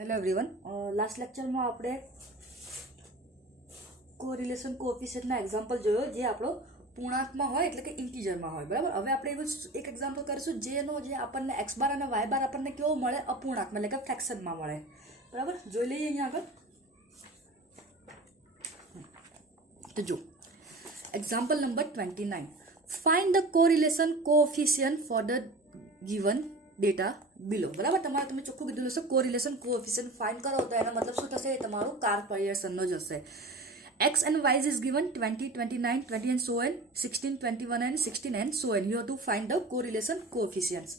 Hello everyone. Last લેક્ચરમાં આપણે correlation કોએફિશિયન્ટના example જોયો જે આપણો પૂર્ણાંકમાં હોય એટલે કે ઇન્ટીજરમાં હોય, બરાબર. હવે આપણે એવું એક એક્ઝામ્પલ કરીશું જેનો જે આપણને એક્સ બાર અને વાય બાર આપણને કેવો મળે, અપૂર્ણાંકમાં એટલે કે ફ્રેક્શનમાં મળે, બરાબર. જોઈ લઈએ અહીંયા આગળ. તો જો example number 29. Find the correlation coefficient for the given data below, બરાબર. તમારે તમે ચોખ્ખું કીધું હશે કોરિલેશન કોએફિશિયન્ટ ફાઇન્ડ કરો તો એનો મતલબ શું થશે, એ તમારું કાર્પરિલેશનનો જ હશે. X and Y is given 20, 29, 20 and so on, 16, 21 and 16 and so on. You have to find the correlation coefficients.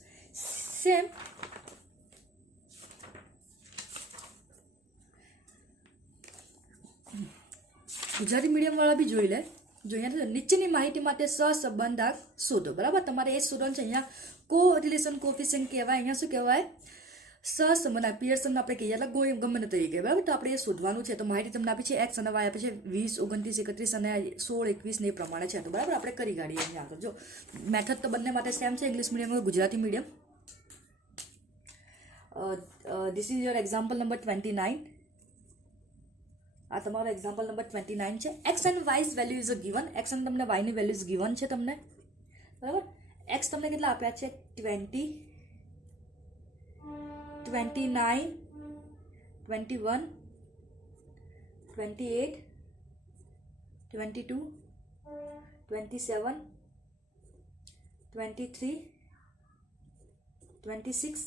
Same. Gujarati medium વાળા બી જોઈ લે. જો અહીંયા નીચેની માહિતી માટે સહસંબંધાંક શોધો, બરાબર. તમારે એ શોધવાનું છે. અહીંયા કોરિલેશન કોએફિશિયન્ટ કહેવાય. અહીંયા શું કહેવાય, સહસંબંધાંક. પિયર્સન આપણે કહીએ એટલે ગમે તે તરીકે, બરાબર. તો આપણે એ શોધવાનું છે. તો માહિતી તમને આપી છે એક્સ અને વાય આપે છે 20, 29, 31 અને 16, 21 ને એ પ્રમાણે છે. તો બરાબર આપણે કરી કાઢીએ અહીંયા આગળ. જો મેથડ તો બંને માટે સેમ છે, English medium Gujarati medium. This is your example number 29. આ તમારો એક્ઝામ્પલ નંબર 29 છે. X and y value is given. X અને તમને વાયની વેલ્યુ ઇઝ ગિવન છે તમને, બરાબર. એક્સ તમને કેટલા આપ્યા છે, 20, 29, 21, 28, 22, 27, 23, 26,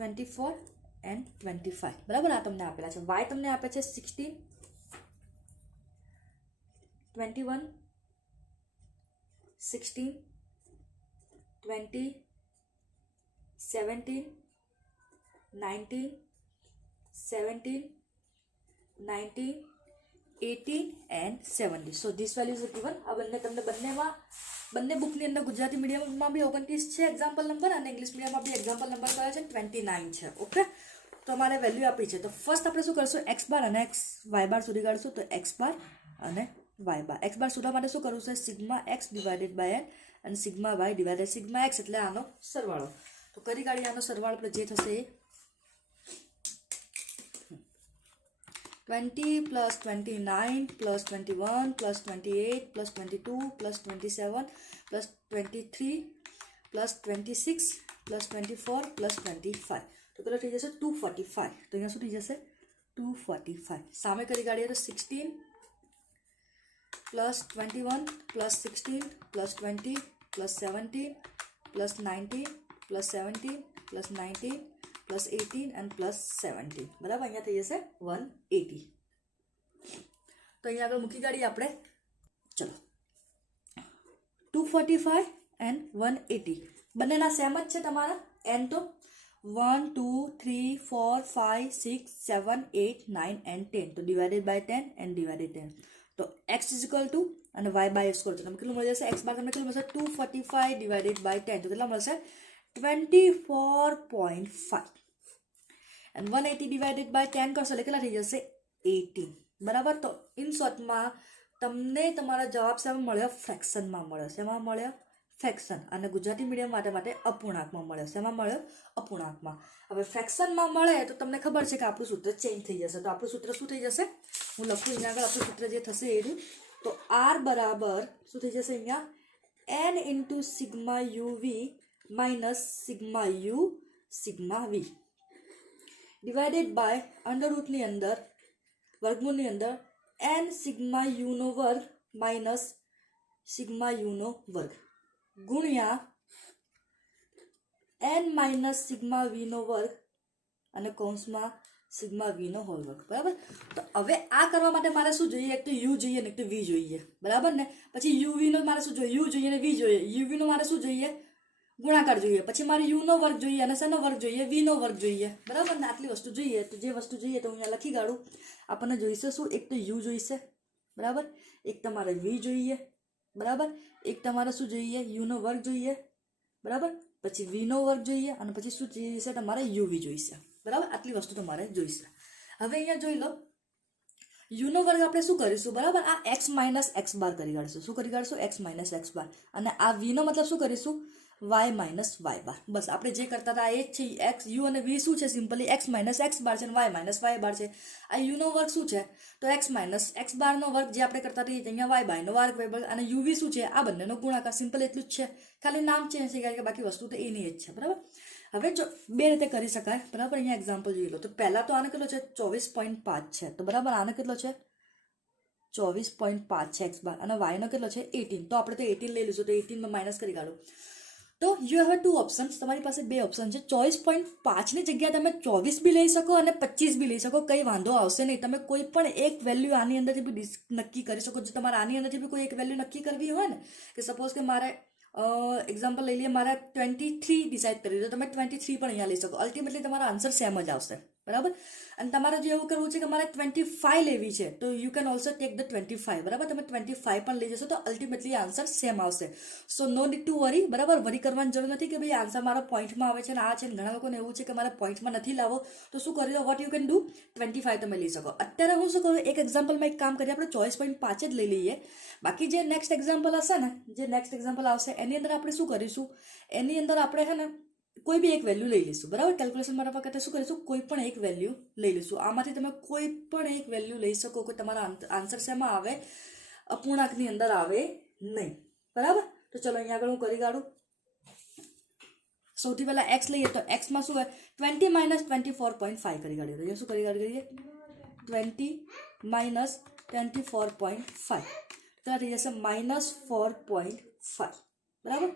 24 and 25, બરાબર. આ તમને આપેલા છે. વાય તમને આપે છે 16, 21, 16, 20, 17, 19, 17, 19, 18 and 70. So this value is given. આ બંને તમને બંને બુકની અંદર ગુજરાતી મીડિયમમાં બી 29 છે એક્ઝામ્પલ નંબર અને ઇંગ્લિશ મીડિયમમાં બી એક્ઝામ્પલ નંબર કયો છે, 29 છે. ઓકે, તો અમારે વેલ્યુ આપી છે. તો ફર્સ્ટ આપણે શું કરશું, એક્સ બાર અને વાય બાર શોધી કાઢશું. તો એક્સ બાર અને વાય બાર. એક્સ બાર શોધવા માટે શું કરવું છે, sigma x divided by n અને sigma y divided sigma x, એટલે આનો સરવાળો. તો કરી કાઢીએ આનો સરવાળો. આપણે જે થશે એ 20 plus 29 plus 21 plus 28 plus 22 plus 27 plus 23 plus 26 plus 24 plus 25. તો કેટલો થઈ જશે, 245. તો અહીંયા શું થઈ જશે, 245. સામે કરી કાઢીએ તો 16 plus 21 plus 16 plus 20 plus 17 plus 19 plus 17 plus 19 plus 18 and plus 17, બરાબર. અહીંયા થઈ જશે 180. તો અહીંયા આગળ મૂકી કાઢીએ આપણે. ચલો, 245 and 180 બંનેના સેમ જ છે તમારા. એન તો 1, 2, 3, 4, 5, 6, 7, 8, 9 and 10. તો ડિવાઇડેડ બાય 10 and ડિવાઇડેડ 10. તો એક્સ ઇઝ ઇક્વલ ટુ અને y by x equal to તમને કેટલું મળી જશે, એક્સ બાર તમને કેટલું મળશે, 245 ડિવાઇડેડ બાય 10. તો કેટલા મળશે, 24.5. and 180 ડિવાઇડેડ બાય 10 કરશો એટલે કેટલા થઈ જશે, 18, બરાબર. તો ઇન શોર્ટમાં તમને તમારા જવાબ શેમાં મળ્યો, ફ્રેક્શનમાં મળ્યો. શેમાં મળ્યો, ફ્રેક્શન. અને ગુજરાતી મીડિયમ માટે અપૂર્ણાંકમાં મળ્યો. શેમાં મળ્યો, અપૂર્ણાંકમાં. હવે ફ્રેક્શનમાં મળે તો તમને ખબર છે કે આપણું સૂત્ર ચેન્જ થઈ જશે. તો આપણું સૂત્ર શું થઈ જશે, હું લખું અહીંયા આગળ. આપણું સૂત્ર જે થશે એ રહ્યું. તો આર બરાબર શું થઈ જશે અહીંયા, n into sigma u v minus sigma u sigma v divided by અંડરરૂટની અંદર વર્ગમૂળની અંદર એન સિગ્મા યુનો વર્ગ માઇનસ સિગ્મા યુનો વર્ગ ગુણ્યા એન માઇનસ સિગ્મા વીનો વર્ગ અને કૌંસમાં સિગ્મા વીનો હોલ વર્ગ, બરાબર. તો હવે આ કરવા માટે મારે શું જોઈએ, એક તો યુ જોઈએ ને એક તો વી જોઈએ, બરાબર ને. પછી યુવીનો મારે શું જોઈએ, યુ જોઈએ ને વી જોઈએ. યુવીનો મારે શું જોઈએ, ગુણાકાર જોઈએ. પછી મારે યુનો વર્ગ જોઈએ અને શેનો વર્ગ જોઈએ, વીનો વર્ગ જોઈએ, બરાબર ને. આટલી વસ્તુ જોઈએ. તો જે વસ્તુ જોઈએ તો અહીંયા લખી કાઢું. આપણને જોઈશે શું, એક તો યુ જોઈશે, બરાબર. એક તમારે વી જોઈએ, બરાબર. એક તમારે શું જોઈએ, યુનો વર્ગ જોઈએ, બરાબર. પછી વીનો વર્ગ જોઈએ અને પછી શું જોઈશે, તમારે યુવી જોઈશે, બરાબર. આટલી વસ્તુ તમારે જોઈશે. હવે અહીંયા જોઈ લો, યુનો વર્ગ આપણે શું કરીશું, બરાબર. આ એક્સ માઇનસ એક્સ બાર કરી કાઢીશું. શું કરી કાઢીશું, એક્સ માઇનસ એક્સ બાર. અને આ વીનો મતલબ શું કરીશું, વાય માઇનસ વાય બાર. બસ આપણે જે કરતા હતા એ જ છે. એક્સ યુ અને વી શું છે? Simply x minus x bar છે અને વાય માઇનસ વાય બાર છે. આ યુનો વર્ગ શું છે? તો એક્સ માઇનસ એક્સ બારનો વર્ગ જે આપણે કરતા હતા અહીંયા વાય બારનો વર્ગ અને યુવી શું છે? આ બંનેનો ગુણાકાર. સિમ્પલ એટલું જ છે, ખાલી નામ ચેન્જ થઈ ગયા કે બાકી વસ્તુ તો એની જ છે. બરાબર. હવે જો બે રીતે કરી શકાય. બરાબર. અહીંયા એક્ઝામ્પલ જોઈ લો. તો પહેલા તો આને કેટલો છે? 24.5 છે. તો બરાબર આને કેટલો છે? 24.5 છે એક્સ બાર અને વાયનો કેટલો છે? 18. તો આપણે તો 18 લઈ લઈશું. તો 18 માઇનસ કરી કાઢો. તો યુ હેવ ટુ ઓપ્શન્સ. તમારી પાસે બે ઓપ્શન છે. 24.5 ની જગ્યાએ તમે 24 બી લઈ શકો અને 25 બી લઈ શકો. કંઈ વાંધો આવશે નહીં. તમે કોઈ પણ એક વેલ્યુ આની અંદરથી બી નક્કી કરી શકો. જો તમારે આની અંદરથી બી કોઈ એક વેલ્યુ નક્કી કરવી હોય ને, કે સપોઝ કે મારે એક્ઝામ્પલ લઈ લઈએ, મારે 23 ડિસાઇડ કરી દો, તમે 23 પણ અહીંયા લઈ શકો. અલ્ટિમેટલી તમારો આન્સર સેમ જ આવશે. બરાબર. અને તમારે જો એવું કરવું છે કે મારે 25 લેવી છે, તો you can also take the 25. બરાબર. તમે 25 પણ લઈ જશો તો અલ્ટિમેટલી આન્સર સેમ આવશે. સો નો નીડ ટુ વરી. બરાબર. વરી કરવાની જરૂર નથી કે ભાઈ આન્સર મારો પોઈન્ટમાં આવે છે ને આ છે. ઘણા લોકોને એવું છે કે મારે પોઈન્ટમાં નથી લાવો, તો શું કરી દો? What you can do? 25 તમે લઈ શકો. અત્યારે હું શું કરું? એક એક્ઝામ્પલમાં એક કામ કરીએ, આપણે 24.5 જ લઈ લઈએ. બાકી જે નેક્સ્ટ એક્ઝામ્પલ હશે ને, જે નેક્સ્ટ એક્ઝામ્પલ આવશે એની અંદર આપણે શું કરીશું? એની અંદર આપણે છે ને કોઈ બી એક વેલ્યુ લઈ લઈશું. બરાબર. કેલ્ક્યુલેશન મારા વખતે શું કરીશું? કોઈ પણ એક વેલ્યુ લઈ લઈશું. આમાંથી તમે કોઈ પણ એક વેલ્યુ લઈ શકો કે તમારા આન્સર શેમાં આવે? અપૂર્ણાંકની અંદર આવે નહીં. બરાબર. તો ચલો અહીંયા આગળ હું કરી કાઢું. સૌથી પહેલા એક્સ લઈએ તો એક્સમાં શું હોય? 20 માઇનસ 24.5 કરી કાઢીએ. તો શું કરી કાઢીએ? 20 માઇનસ 24.5 કેટલા થઈ જશે? -4.5. બરાબર.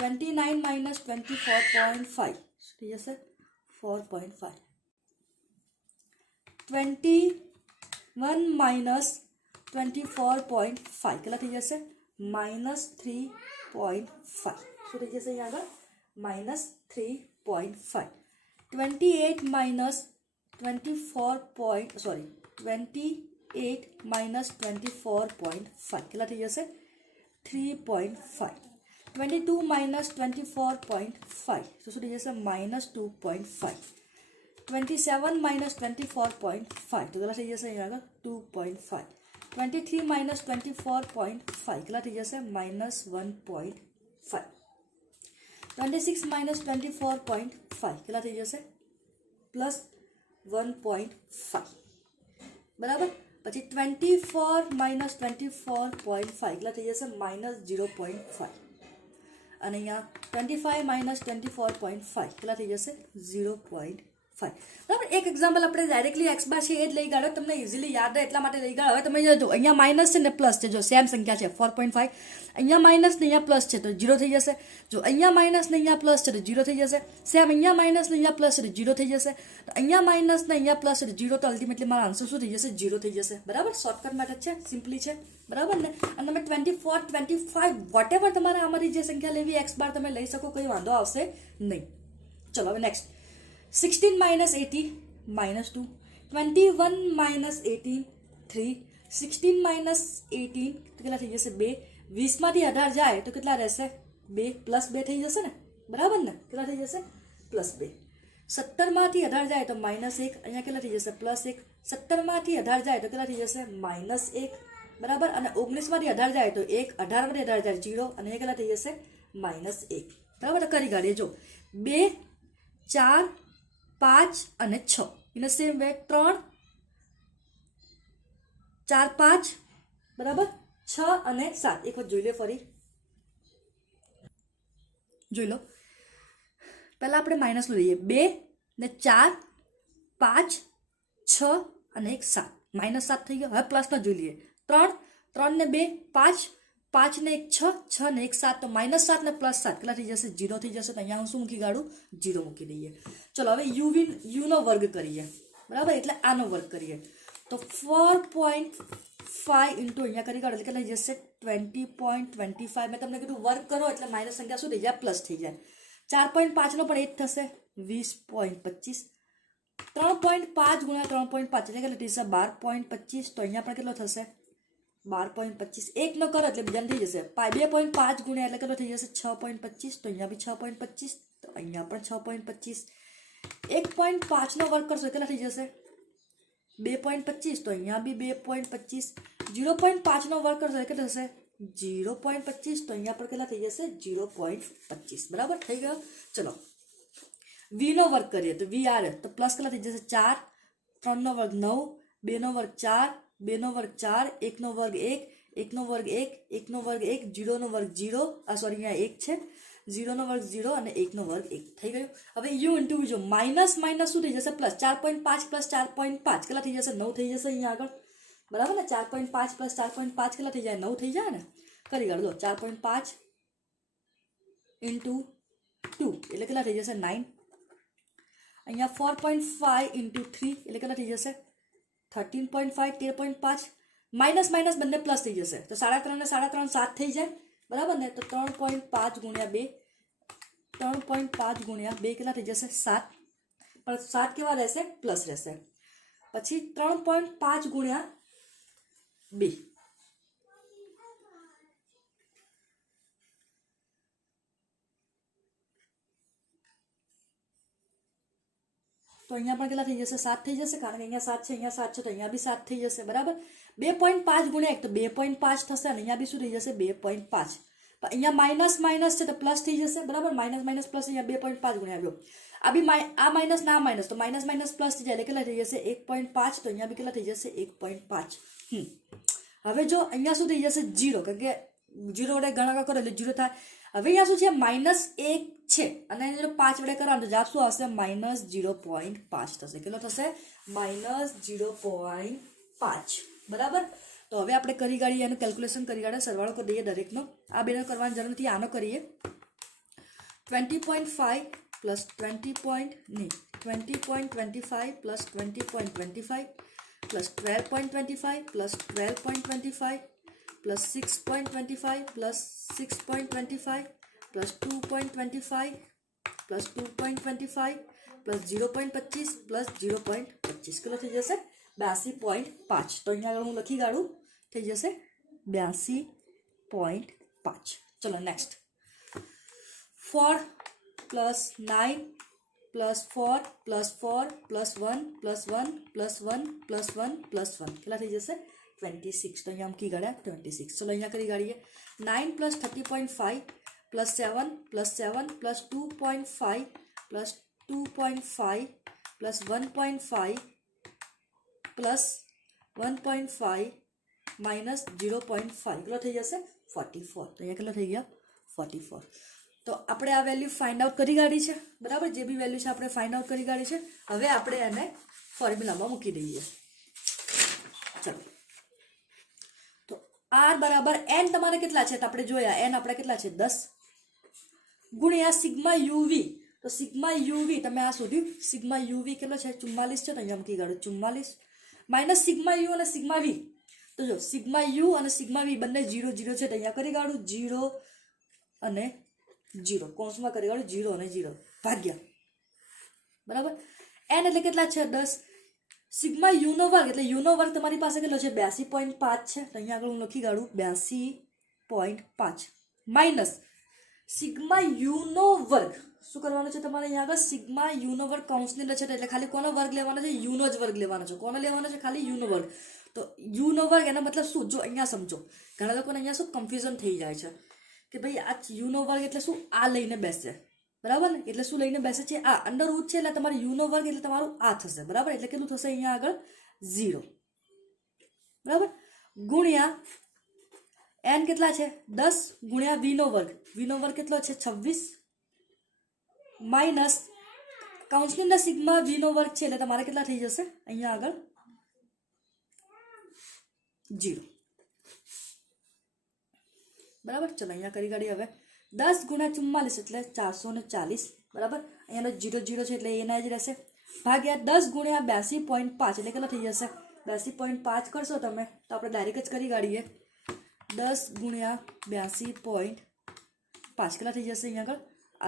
29 માઇનસ 24.5 થઈ જશે 4.5. 21 માઇનસ 24.5 કેટલા થઈ જશે? -3.5. શું થઈ જશે અહીંયા આગળ? -3.5. 28 માઇનસ 28 માઇનસ 24.5 કેટલા થઈ જશે? 3.5. 22 માઇનસ 24.5 તો શું થઈ જશે? -2.5. 27 માઇનસ 24.5 તો કેટલા થઈ જશે અહીંયા આગળ? 2.5. 23 માઇનસ 24.5 કેટલા થઈ જશે? -1.5. 26 માઇનસ 24.5 કેટલા થઈ જશે? +1.5. બરાબર. પછી 24 માઇનસ 24.5 કેટલા થઈ જશે? -0.5. અને અહીંયા 25 માઇનસ 24.5 કેટલા થઈ જશે? 0.5. બરાબર. એક એક્ઝામ્પલ આપણે ડાયરેક્ટલી એક્સ બાર છે એ જ લઈ કાઢો, તમને ઇઝીલી યાદ રહે એટલા માટે લઈ કાઢો. હવે તમે જો અહીંયા માઇનસ છે ને પ્લસ છે, જો સેમ સંખ્યા છે 4.5. અહીંયા માઇનસ ને અહીંયા પ્લસ છે તો 0 થઈ જશે. જો અહીંયા માઇનસ ને અહીંયા પ્લસ છે તો 0 થઈ જશે. સેમ અહીંયા માઇનસ ને અહીંયા પ્લસ છે તો 0 થઈ જશે. તો અહીંયા માઇનસ ને અહીંયા પ્લસ છે તો 0, તો અલ્ટિમેટલી મારો આન્સર શું થઈ જશે? 0 થઈ જશે. બરાબર. શોર્ટકટ માટે છે, સિમ્પલી છે. બરાબર ને. અને તમે 24, 25 વોટેવર તમારે આમાંથી જે સંખ્યા લેવી એક્સ બાર તમે લઈ શકો, કોઈ વાંધો આવશે નહીં. ચલો હવે નેક્સ્ટ. 16 minus 80 -2. 21 minus 18 3. 16 minus 18 તો કેટલા થઈ જશે? 2. 20 માંથી 18 જાય તો કેટલા રહેશે? 2 + 2 થઈ જશે ને. બરાબર ને. કેટલા થઈ જશે? +2. 17 માંથી 18 જાય તો -1. અહીંયા કેટલા થઈ જશે? +1. 17 માંથી 18 જાય તો કેટલા થઈ જશે? -1. બરાબર. અને 19 માંથી 18 જાય તો 1. 18 માંથી 18 જાય 0 અને એ કેટલા થઈ જશે? -1. બરાબર. તો કરી કાઢીએ. જો 2 4 5 અને 6 ઇન સેમ વે 3 4 5 બરાબર 6 અને 7 એક વખત જોઈ લે ફરી જોઈ લો. પહેલા આપણે માઇનસ લઈએ. 2 ને 4 5 6 અને 1 7 -7 થઈ ગયો. હવે પ્લસનો જોઈ લઈએ. 3 ને 2 5 5 ને 1 6 6 ને 1 7 તો -7 ને +7 કેટલા થઈ જશે? 0 થઈ જશે. તો અહીંયા હું શું મૂકી કાઢું? 0 મૂકી દઈએ. ચલો હવે યુનો વર્ગ કરીએ. બરાબર. એટલે આનો વર્ગ કરીએ તો 4.5 ઇન્ટુ અહીંયા કરી કાઢો એટલે કેટલા થઈ જશે? 20.25. મેં તમને કીધું વર્ગ કરો એટલે માઇનસ સંખ્યા શું થઈ જાય? પ્લસ થઈ જાય. 4.5 નો પણ 8 થશે 20.25. 3.5 ગુણ્યા 3.5 એટલે કેટલા થઈ જશે? 12.25. તો અહીંયા પણ કેટલો થશે? 12.25. 1 નો કરો એટલે બીજાને થઈ જશે 2.5 ગુણ્યા એટલે કેટલો થઈ જશે? 6.25. તો અહીંયા બી 6.25. તો અહીંયા પણ 6.25. 1.5 નો વર્ગ કરશો કેટલા થઈ જશે? 2.25. તો અહીંયા બી 2.25. 0.5 નો વર્ગ કરશો કેટલો થશે? 0.25 तो अहींया पर કેટલા થઈ જશે 0.25 બરાબર થઈ ગયો। ચલો v નો વર્ગ કરીએ તો v આ તો પ્લસ કેટલા થઈ જશે 4 3 નો વર્ગ 9 2 નો વર્ગ 4 2 નો વર્ગ 4 1 નો વર્ગ 1 1 નો વર્ગ 1 1 નો વર્ગ 1 0 નો વર્ગ 0 આ સોરી અહીંયા 1 છે 0 નો વર્ગ 0 અને 1 નો વર્ગ 1 થઈ ગયું। હવે u ઇન્ટુ v જો માઇનસ માઇનસ શું થઈ જશે પ્લસ 4.5 પ્લસ 4.5 કેટલા થઈ જશે 9 થઈ જશે અહીંયા આગળ બરાબર ને 4.5 પ્લસ 4.5 કેટલા થઈ જાય 9 થઈ જાય ને કરી કાઢો 4.5 ઇન્ટુ 2 એટલે કેટલા થઈ જશે 9 અહીંયા 4.5 ઇન્ટુ 3 એટલે કેટલા થઈ જશે 13.5 13.5 માઇનસ માઇનસ બંને પ્લસ થઈ જશે તો 3.5 ને 3.5 7 થઈ જાય બરાબર ને તો 3.5 ગુણ્યા 2 3.5 ગુણ્યા 2 કેટલા થઈ જશે 7 પણ 7 કેવા રહેશે પ્લસ રહેશે પછી 3.5 ગુણ્યા 2 तो अहींया पण केटला थई जशे 7 थई जशे कारण के अहींया 7 छे अहींया 7 छे तो अहींया बी 7 थई जशे बराबर 2.5 गुण્યા 1 तो 2.5 થશે અને અહીંયા બી શું થઈ જશે 2.5 પણ અહીંયા માઇનસ માઇનસ છે તો પ્લસ થઈ જશે બરાબર માઇનસ માઇનસ પ્લસ અહીંયા 2.5 ગુણ્યા આવ્યો આ બી આ માઇનસ ના માઇનસ તો માઇનસ માઇનસ પ્લસ થઈ જાય એટલે કેટલા થઈ જશે 1.5 તો અહીંયા બી કેટલા થઈ જશે 1.5 હવે જો અહીંયા શું થઈ જશે 0 કારણ કે 0 વડે ગુણાકાર કરો એટલે 0 થાય હવે અહીંયા શું છે માઇનસ 1 છે અને જો 5 વડે કરવાનું તો જવાબ શું આવશે માઇનસ 0.5 થશે કેટલો થશે માઇનસ 0.5 બરાબર તો હવે આપણે કરી કાઢીએ એનું કેલ્ક્યુલેશન કરી કાઢીએ સરવાળો કરી દઈએ દરેકનો આ બેનો કરવાની જરૂર નથી આનો કરીએ 20.5 plus 20.25 plus 20.25 plus 12.25 plus 12.25 plus 6.25 plus 6.25 plus 2.25 plus 2.25 plus 0.25 plus 0.25 kilo थी जैसे 82.5 तो अहींया हूँ लखी काढूं थी जैसे 82.5 चलो next 4 plus 9 plus 4 plus 4 plus 1 plus 1 plus 1 plus 1 plus 1 कितना थी जैसे 26 तो यहाँ की गड़ा 26 चलो यहाँ करी गाड़ी है 9 plus 30.5 plus 7 plus 7 plus 2.5 plus 2.5 plus 1.5 plus 1.5 minus 0.5 kilo थी जैसे 44 तो यहाँ किलो थी गया 44 तो આપણે આ વેલ્યુ ફાઇન્ડ આઉટ કરી કાઢી છે બરાબર જે બી વેલ્યુ છે આપણે ફાઇન્ડ આઉટ કરી કાઢી છે હવે આપણે એને ફોર્મ્યુલામાં મૂકી દઈએ ચલો आर बराबर एन तमारे कितना है तो आपणे जोया एन आपणे कितना है 10 गुणिया सिग्मा यूवी तो सिग्मा यूवी तमे आ शोध्યું सिग्मा यूवी કેટલો છે 44 છે તો અહીંયા મૂકી કાઢો 44 माइनस सिग्मा यू અને सिग्मा वी तो जो सिग्मा यू અને सिग्मा वी બંને 0 0 છે તો અહીંયા કરી કાઢું 0 અને 0 કૌંસમાં કરી કાઢું 0 અને 0 ભાગ્યા બરાબર एन એટલે કેટલા છે 10 सिग्मा यू नो वर्ग એટલે यू नो वर्ग તમારી પાસે કેટલો છે 82.5 છે તો અહીંયા આગળ હું લખી કાઢું 82.5 માઈનસ સિગ્મા યુ નો વર્ગ શું કરવાનો છે તમારે અહીંયા આગળ સિગ્મા યુ નો વર્ગ કૌંસની અંદર છે એટલે ખાલી કોનો વર્ગ લેવાનો છે યુ નો જ વર્ગ લેવાનો છે કોનો લેવાનો છે ખાલી યુ નો વર્ગ તો યુ નો વર્ગ એનો મતલબ શું જો અહીંયા સમજો ઘણા લોકોને અહીંયા શું કન્ફ્યુઝન થઈ જાય છે કે ભાઈ આ યુ નો વર્ગ એટલે શું આ લઈને બેસે बराबर ने એટલે શું લઈને બેસે છે આ અંડર રૂટ છે એટલે તમારું u નો વર્ગ એટલે તમારું આ થશે બરાબર એટલે કેટલું થશે અહીંયા આગળ 0 બરાબર ગુણ્યા n કેટલા છે 10 ગુણ્યા v નો વર્ગ કેટલો છે 26 માઈનસ કૌંસની અંદર સિગ્મા v નો વર્ગ છે એટલે તમારે કેટલા થઈ જશે અહીંયા આગળ 0 બરાબર ચલો અહીંયા કરી કાઢી હવે 10 गुणा 44 એટલે 440 બરાબર અહીંયાનો 0 0 છે એટલે એના જ રહેશે ભાગ્યા 10 गुणा 82.5 એટલે કેટલા થઈ જશે 82.5 કરશો તમે તો આપણે ડાયરેક્ટ જ કરી કાઢીએ 10 गुणा 82.5 કેટલા થઈ જશે અહીંયા આગળ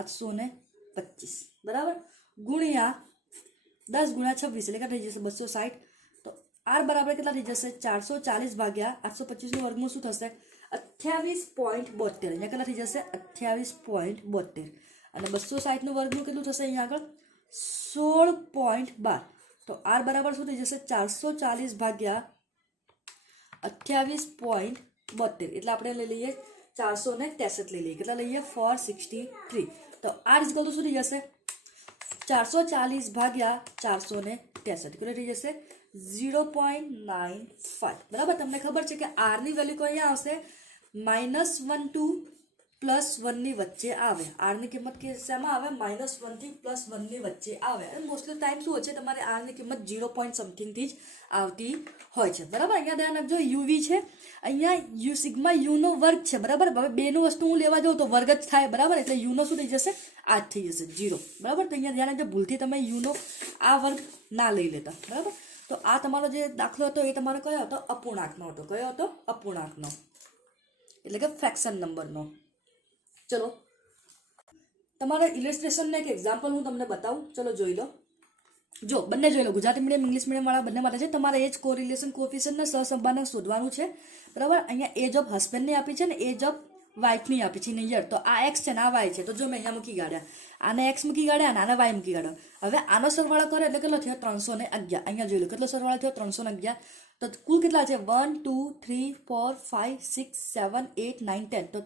825 બરાબર ગુણ્યા 10 गुणा 26 એટલે કેટલા થઈ જશે 260 તો r બરાબર કેટલા થઈ જશે 440 ભાગ્યા 825 નું વર્ગમૂળ શું થશે 28.72 અહીંયા કેટલા થઈ જશે 28.72 અને 260 નું વર્ગમૂળ કેટલું થશે અહીંયા આગળ 16.12 તો r બરાબર શું થઈ જશે 440 ભાગ્યા 28.72 72 એટલે આપણે લઈ લઈએ 463 લઈ લઈએ. કેટલા લઈએ? 463. તો R ઇઝ ઇક્વલ ટુ શું થઈ જશે? 440 ભાગ્યા 463 કેટલું થઈ જશે? 0.95. બરાબર. તમને ખબર છે કે R ની વેલ્યુ કઈ આવશે? -1 to +1 ની વચ્ચે આવે. R ની કિંમત કે શેમાં આવે? -1 થી +1 ની વચ્ચે આવે. અને મોસ્ટલી ટાઈમ શું હોય છે તમારે R ની કિંમત 0. સમથિંગ થી જ આવતી હોય છે. બરાબર. અહીંયા ધ્યાન રાખજો, UV છે, અહીંયા સિગ્મા યુ નો વર્ગ છે. બરાબર. હવે બેનું વસ્તુ હું લેવા જાઉં તો વર્ગ જ થાય. બરાબર. એટલે યુ નો શું થઈ જશે? 8 થઈ જશે, 0. બરાબર. તો અહીંયા ધ્યાન રાખજો, ભૂલથી તમે યુ નો આ વર્ગ ના લઈ લેતા. બરાબર. તો આ તમારો જે દાખલો હતો એ તમારો કયો હતો? અપૂર્ણાંકનો હતો. કયો હતો? અપૂર્ણાંકનો, એટલે કે ફ્રેક્શન નંબરનો. ચલો તમારા ઇલિસ્ટ્રેશનને એક એક્ઝામ્પલ હું તમને બતાવું. ચલો જોઈ લો. જો બંને જોઈ લો, ગુજરાતી મીડિયમ ઇંગ્લિશ મીડિયમ વાળા બંને માટે છે. તમારે એજ કોરિલેશન કોએફિશિયન્ટને સહસંબંધને શોધવાનું છે. બરાબર. અહીંયા એજ ઓફ હસબન્ડની આપી છે ને એજ ઓફ વાઇફની આપી છે યર. તો આ એક્સ છે ને આ વાય છે. તો જો મેં અહીંયા મૂકી કાઢ્યા, આને એક્સ મૂકી કાઢ્યા અને આને વાય મૂકી કાઢ્યો. હવે આનો સરવાળો કરે એટલે કેટલો થયો? 311. અહીંયા જોઈ લો કેટલો સરવાળો થયો? 311. તો કુલ કેટલા છે? 1 2 3 4 5 6 7 8 9 10. તો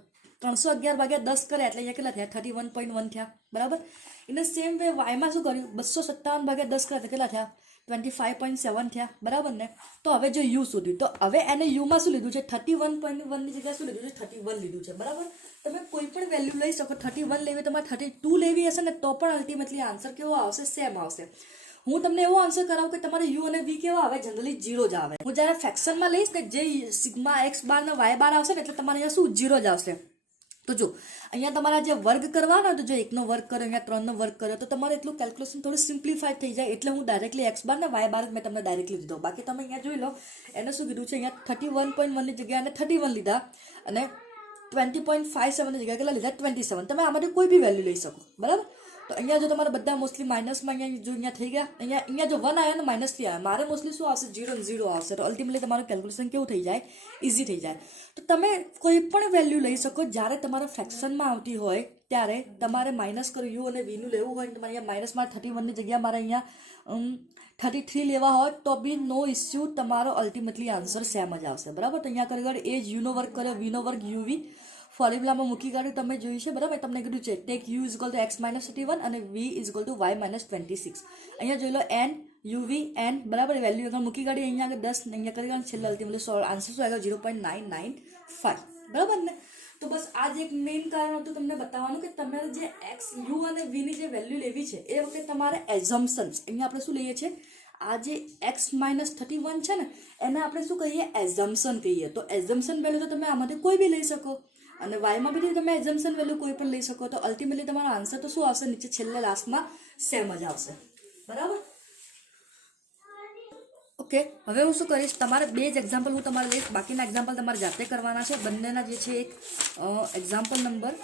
311 ભાગ્યા 10 કરે એટલે અહીંયા કેટલા થયા? 31.1 થયા. બરાબર. એને સેમ વે વાયમાં શું કર્યું? 257 ભાગ્યા 10 કરે તો કેટલા થયા? 25.7 થયા. બરાબર ને. તો હવે જો યુ શોધ્યું, તો હવે એને યુમાં શું લીધું છે? 31.1 ની જગ્યાએ શું લીધું છે? 31 લીધું છે. બરાબર. તમે કોઈ પણ વેલ્યુ લઈ શકો. 31 લેવી, તમારે 32 લેવી હશે ને તો પણ અલ્ટિમેટલી આન્સર કેવો આવશે? સેમ આવશે. હું તમને એવો આન્સર કરાવું કે તમારે યુ અને વી કેવા આવે? જનરલી 0 જ આવે. હું જ્યારે ફ્રેક્શનમાં લઈશ ને જે સિગ્મા એક્સ બાર ને વાય બાર આવશે ને એટલે તમારે અહીંયા શું? 0 જ આવશે. તો જો અહીંયા તમારા જે વર્ગ કરવાના, તો જો 1 નો વર્ગ કર્યો, અહીંયા 3 નો વર્ગ કર્યો, તો તમારે એટલું કેલ્ક્યુલેશન થોડું સિમ્પ્લિફાઈ થઈ જાય. એટલે હું ડાયરેક્ટલી એક્સ બાર ને વાય બાર મેં તમને ડાયરેક્ટલી દીધો. બાકી તમે અહીંયા જોઈ લો, એને શું કીધું છે? અહીંયા 31.1 ની જગ્યાએ 31 લીધા અને 20.57 ની જગ્યાએ કેટલા લીધા? 27. તમે આમાંથી કોઈ બી વેલ્યુ લઈ શકો. બરાબર. તો અહીંયા જો તમારે બધા મોસ્ટલી માઇનસમાં અહીંયા જો અહીંયા થઈ ગયા, અહીંયા જો 1 આવ્યા ને -3 આવ્યા, મારે મોસ્ટલી શું આવશે? 0 ને 0 આવશે. તો અલ્ટિમેટલી તમારું કેલ્ક્યુલેશન કેવું થઈ જાય? ઇઝી થઈ જાય. તો તમે કોઈ પણ વેલ્યુ લઈ શકો. જ્યારે તમારા ફ્રેક્શનમાં આવતી હોય ત્યારે તમારે માઇનસ કરો, યુ અને વીનું લેવું હોય. તમારે અહીંયા માઇનસમાં 31 ની જગ્યાએ મારે અહીંયા 33 લેવા હોય તો બી નો ઇસ્યુ. તમારો અલ્ટિમેટલી આન્સર સેમ જ આવશે. બરાબર. તો અહીંયા કરી એ જ યુનો વર્ગ કર્યો, વીનો વર્ગ યુવી ફોર્મ્યુલામાં મૂકી કાઢ્યું. તમે જોયું છે. બરાબર. તમને કીધું છે take u is equal to x minus 31 અને v is equal to y minus 26. અહીંયા જોઈ લો એન યુવી એન. બરાબર. વેલ્યુ આગળ મૂકી કાઢી. અહીંયા આગળ 10 અહીંયા કરી કાઢી. છેલ્લે અલ્ટિમેટલી આન્સર શું આવ્યો? 0.995. બરાબર ને. તો બસ આ જ એક મેઇન કારણ હતું તમને બતાવવાનું કે તમારે જે એક્સ યુ અને વીની જે વેલ્યુ લેવી છે એ વખતે તમારે એઝમ્પશન્સ, અહીંયા આપણે શું લઈએ છીએ? આ જે એક્સ માઇનસ 31 છે ને એને આપણે શું કહીએ? એઝમ્પશન કહીએ. તો એઝમ્પશન વેલ્યુ તો તમે આમાંથી કોઈ બી લઈ શકો અને વાયમાં બી તમે એઝમ્પશન વેલ્યુ કોઈ પણ લઈ શકો. તો અલ્ટિમેટલી તમારો આન્સર તો શું આવશે? નીચે છેલ્લે લાસ્ટમાં સેમ જ આવશે. બરાબર. ઓકે. હવે હું શું કરીશ? તમારે 2 જ એક્ઝામ્પલ હું તમારે લઈશ. બાકીના એક્ઝામ્પલ તમારે જાતે કરવાના છે. બંનેના જે છે એક એક્ઝામ્પલ નંબર